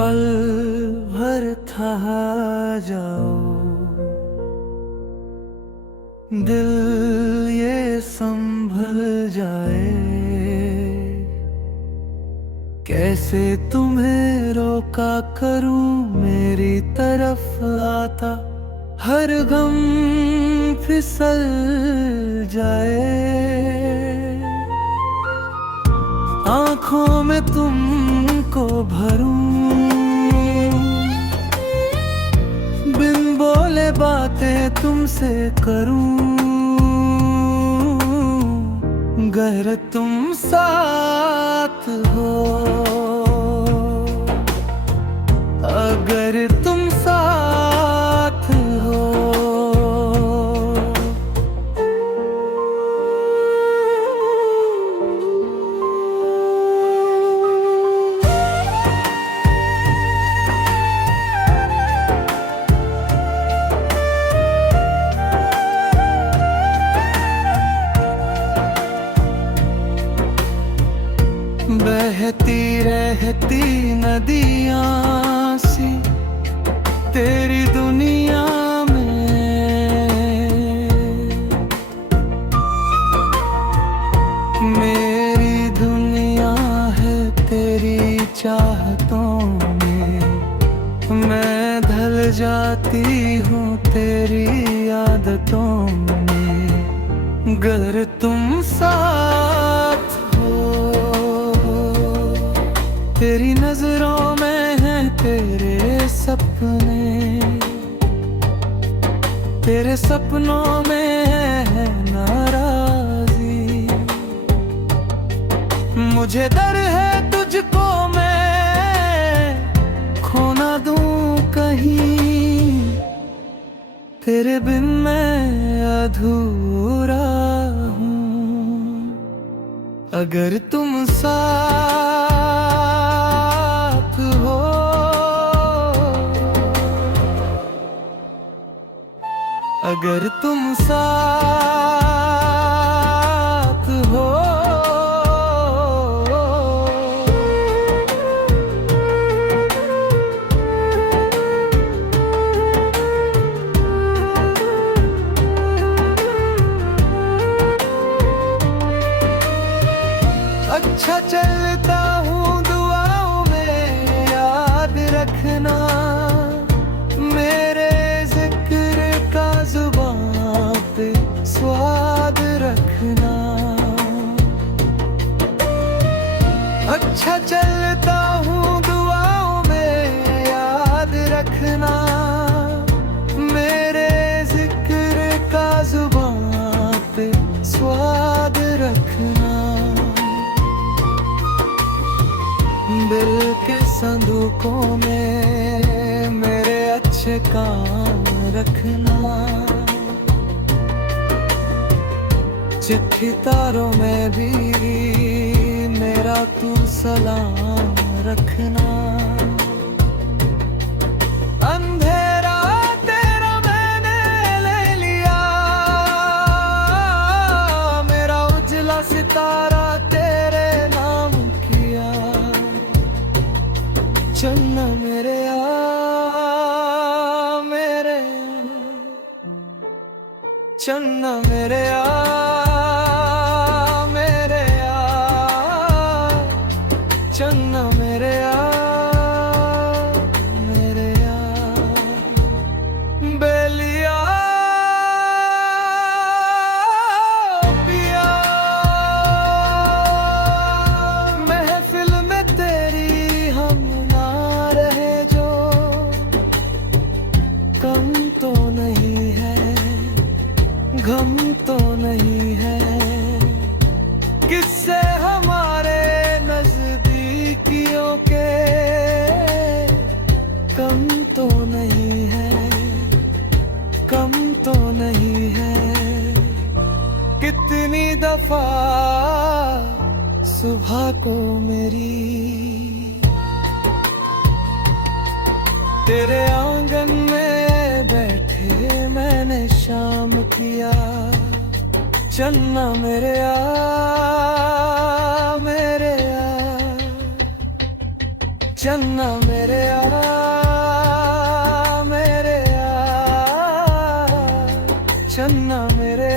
पल भर था जाओ, दिल ये संभल जाए। कैसे तुम्हें रोका करूं, मेरी तरफ आता हर गम फिसल जाए। आँखों में तुमको भरूं, बिन बोले बातें तुमसे करूं। अगर तुम साथ हो, अगर तुम साथ हो, बहती रहती नदियाँ सी तेरी दुनिया में, मेरी दुनिया है तेरी चाहतों में। मैं ढल जाती हूँ तेरी आदतों में। अगर तुम साथ हो, तेरी नजरों में हैं तेरे सपने, तेरे सपनों में है नाराजी। मुझे डर है तुझको मैं खो ना दूं कहीं, तेरे बिन मैं अधूरा हूँ। अगर तुम साथ हो, अगर तुम साथ हो, अच्छा चलता हूँ दुआओं में याद रखना। मेरे जिक्र का जुबान पे स्वाद रखना। अच्छा चलता हूँ दुआओं में याद रखना। मेरे जिक्र का जुबान पे स्वाद रखना। दिल के संदूकों में मेरे अच्छे काम रखना। चिट्ठी तारों में भी मेरा तू सलाम रखना। अंधेरा तेरा मैंने ले लिया, मेरा उजला सितारा तेरे नाम किया। चन्ना मेरे मेरे चन्ना मेरे मेरे चन्ना मेरे मेरे बेलिया पिया। महफिल में तेरी हम ना रहे जो, कम तो नहीं है गम तो नहीं है। किससे हमारे नजदीकियों के कम तो नहीं है, कम तो नहीं है। कितनी दफा सुबह को मेरी तेरे आंगन में बैठे मैंने शाम किया। चन्ना मेरे मेरे चन्ना मेरे मेरे चन्ना मेरे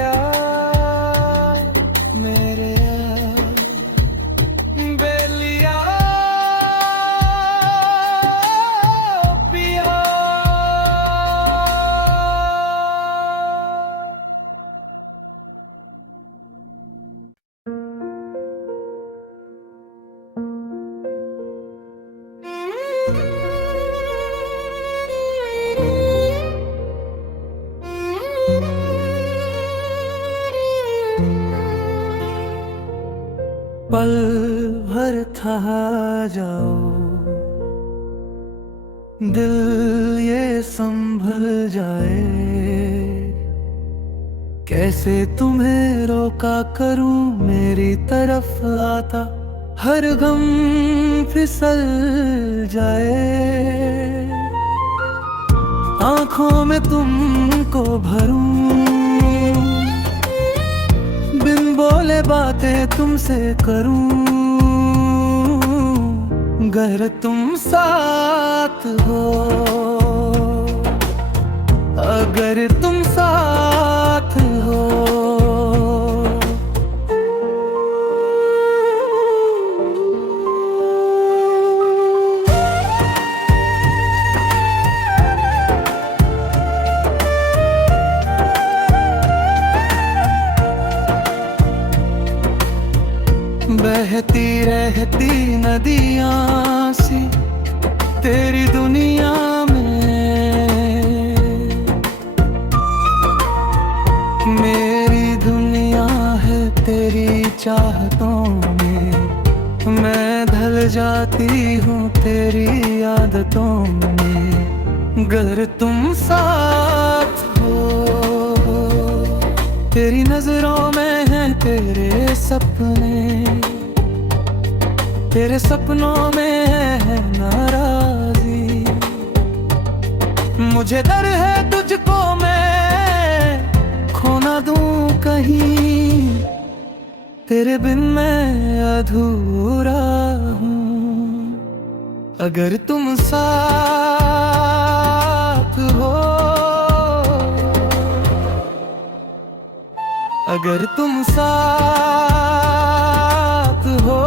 मेरे बेलिया पिया। पल भर था जाओ, दिल ये संभल जाए। कैसे तुम्हें रोका करूं, मेरी तरफ आता हर गम फिसल जाए। आंखों में तुमको भरूं, बिन बोले बातें तुमसे करूं। अगर तुम साथ हो, अगर तुम साथ हो। बहती रहती नदियाँ सी तेरी दुनिया में, मेरी दुनिया है तेरी चाहतों में। मैं ढल जाती हूँ तेरी आदतों में। अगर तुम साथ हो, तेरी नजरों में है तेरे सपने, तेरे सपनों में है नाराजी। मुझे डर है तुझको मैं खो ना दूं कहीं, तेरे बिन मैं अधूरा हूँ। अगर तुम साथ हो, अगर तुम साथ हो।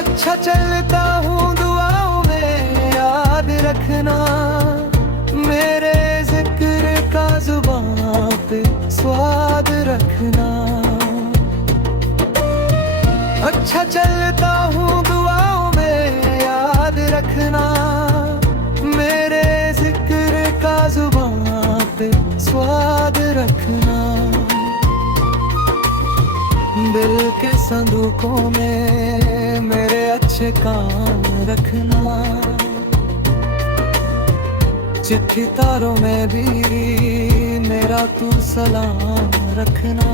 अच्छा चलता हूँ दुआओं में, याद रखना मेरे जिक्र का जुबान पे स्वाद रखना। अच्छा चलता हूँ दुआओं में, याद रखना मेरे जिक्र का जुबान पे स्वाद रखना। दिल के संदूकों में मेरे अच्छे काम रखना, चिट्ठी तारों में भी मेरा तू सलाम रखना।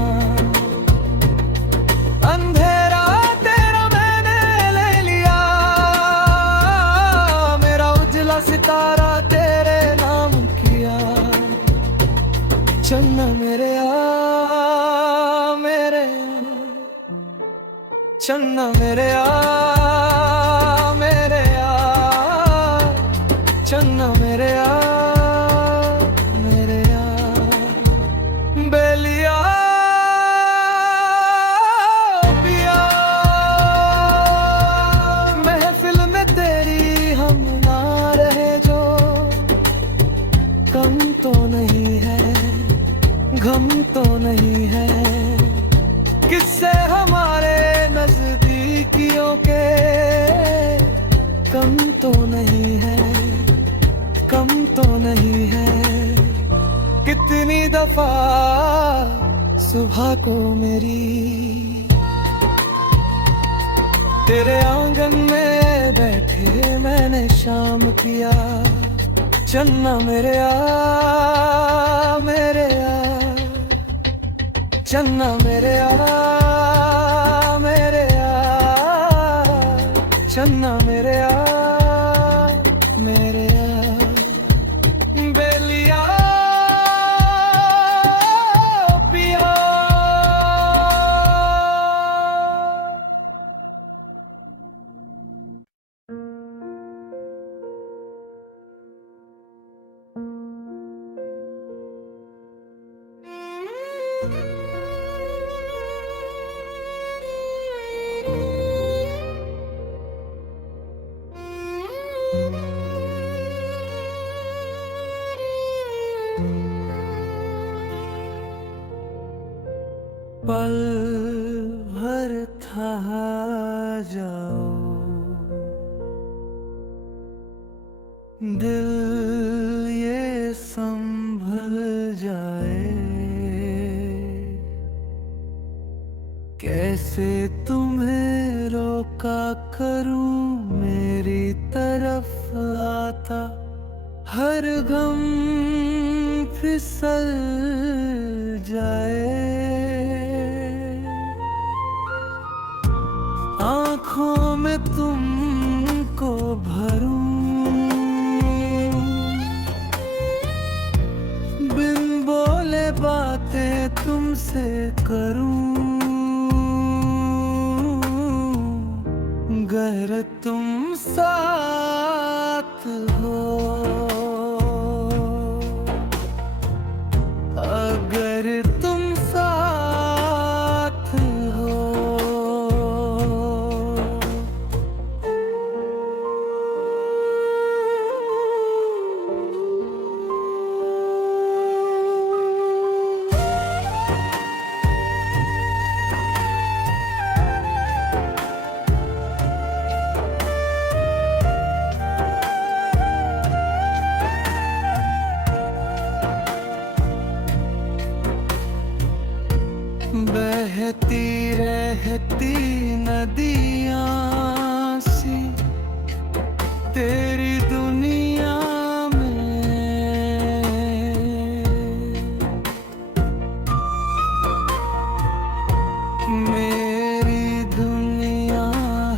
अंधेरा तेरा मैंने ले लिया, मेरा उजला सितारा तेरे नाम किया। चन्ना मेरे मेरे चन्ना मेरे मेरे चन्ना मेरे मेरे बेलिया पिया। महफिल में तेरी हम ना रहे जो, कम तो नहीं है गम तो नहीं है। किससे हमारे नजदीकियों के कम तो नहीं है, कम तो नहीं है। कितनी दफा सुबह को मेरी तेरे आंगन में बैठे मैंने शाम किया। चन्ना मेरे मेरे चन्ना मेरे मेरे चन्ना मेरे मेरे पल भर था जाओ, दिल ये संभल जाए। कैसे तुम्हें रोका करूं, मेरी तरफ आता हर गम फिसल जाए। आँखों में तुमको भरूं, बिन बोले बातें तुमसे करूं, अगर तुम साथ हो, अगर तुम साथ हो। बहती रहती नदियाँ सी तेरी दुनिया में, मेरी दुनिया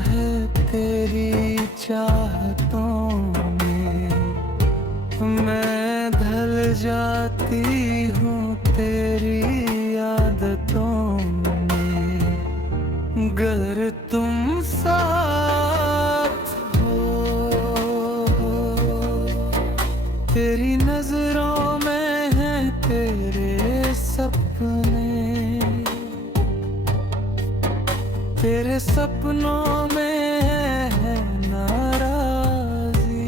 है तेरी चाहतों में। मैं ढल जाती हूँ तेरी आदतों में, अगर तुम साथ हो। तेरी नजरों में है तेरे सपने, तेरे सपनों में है नाराजी।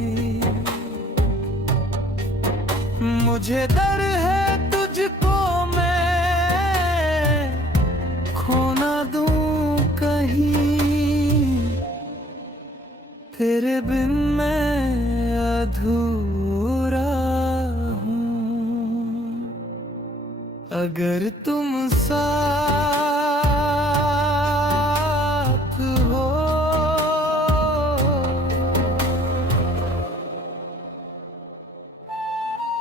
मुझे डर है तुझको मैं खो ना दूं कहीं, तेरे बिन मैं अधूरा हूँ। अगर तुम साथ हो,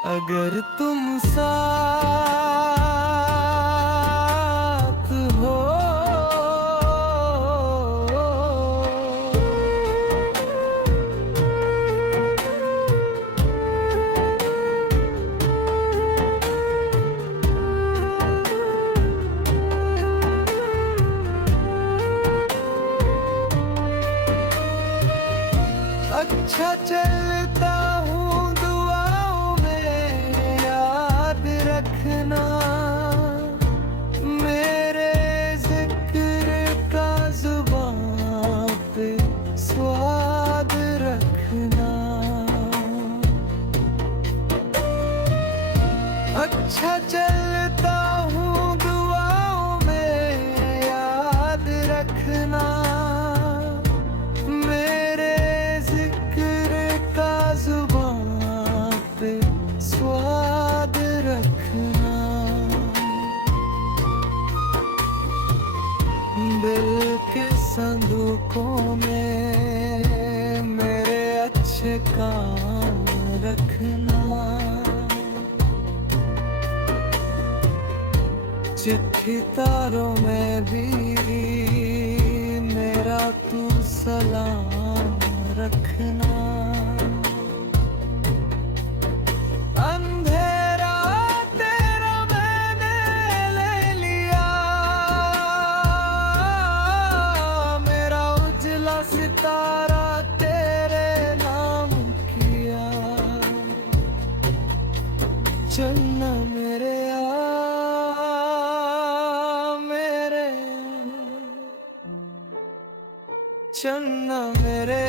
अगर तुम साथ हो। अच्छा चलता हूँ दुआओं में, याद रखना मेरे जिक्र का जुबां पे स्वाद रखना। अच्छा चलता हूँ दुआओं में, याद रखना मेरे जिक्र का जुबां पे स्वाद रखना। दिल के संदूकों में मेरे अच्छे काम रखना। चिट्ठी तारों में भी मेरा तू सलाम रखना। अंधेरा तेरा मैंने ले लिया, मेरा उजला सितारा तेरे नाम किया। चलना मेरे चलना मेरे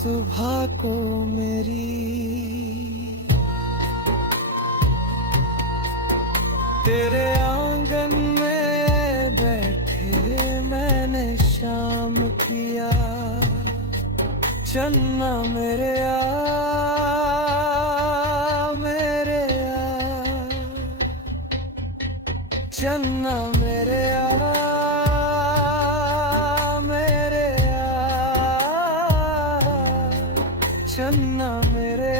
सुबह को मेरी तेरे आंगन में बैठे मैंने शाम किया। चन्ना मेरे मेरे चन्ना मेरे मेरे चन्ना मेरे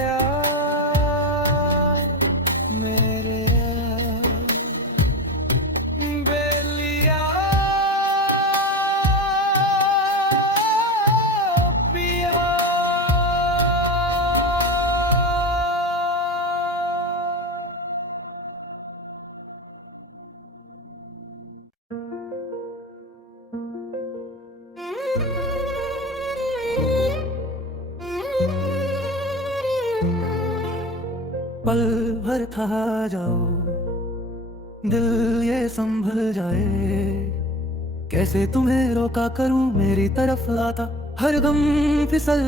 मेरे बेलिया पिया। पल भर था जाओ, दिल ये संभल जाए। कैसे तुम्हें रोका करूं, मेरी तरफ आता हर गम फिसल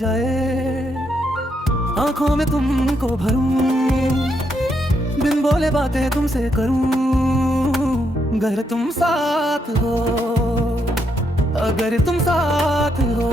जाए। आंखों में तुमको भरूं, बिन बोले बातें तुमसे करूं। अगर तुम साथ हो, अगर तुम साथ हो